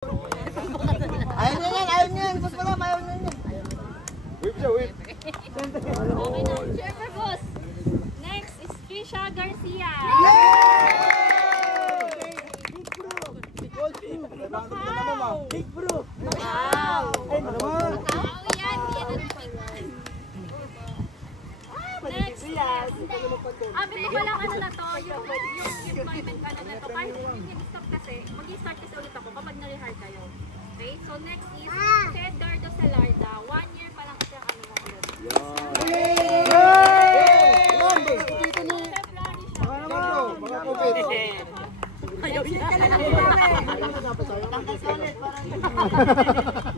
Ayaw niya yan. Boss pala, ayaw niya yan. Whip siya, whip. Okay na. Siyempre, boss. Next is Trisha Garcia. Wow! Big bro! Wow! Ay, naman! Wow, yan. Next is... Abi ko palang ano na to, yung employment ka na to. Kahit yung stop kasi, mag-i-start kasi ulit ako kapag na-rehire kayo. Okay? So next is Edgardo Salarda. 1 year pa lang siya ano mo ulit. Ayaw niya.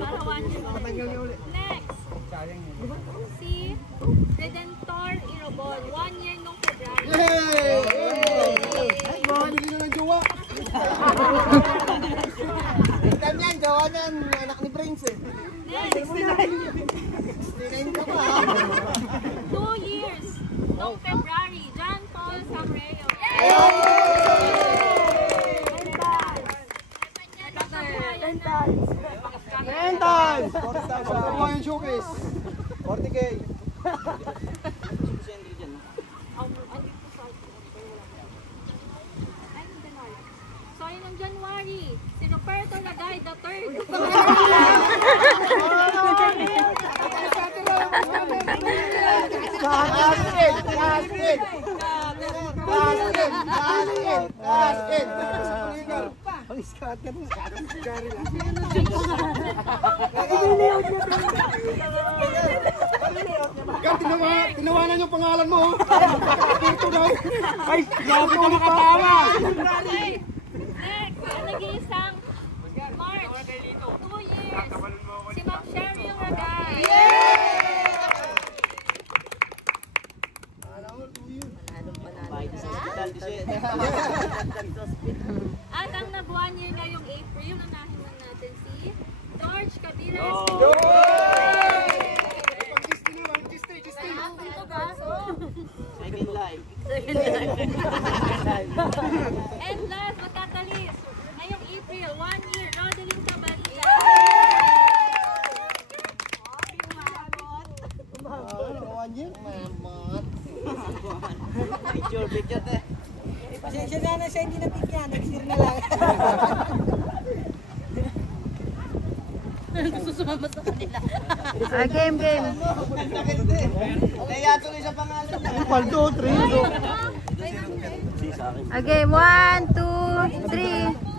Para 1 year. Next. Si Redentor Irobon. 1 year nung February. Ay, bumili na ng jowa. Time yan, gawa niyan. Anak ni Prince eh. Next. 69 ka pa. 2 years nung February. John Paul Samreo. Pagkakuha yung showcase. 40K. So, yun ang January. Si Roberto Lagay, the third. Pang-scatter mo. Tinawanan yung pangalan mo. Dito daw. Ay, grabe ka makatawa. Okay. Next, ang nag-iisang March. 2 years. Si Ma'am Sherry yung Ragay. At ang nag-1 year ngayong April, unahin lang natin si George Cabiras. And last but not the least, ngayong April, 1 year, Rodeline Cabarilla. Picture te. Pasensya na siya, hindi na-pick yan. Next year na lang. Gusto sumama sa kanila. Game. Kaya tuloy sa pangalan na. Paldo, 3. Game, 1, 2, 3.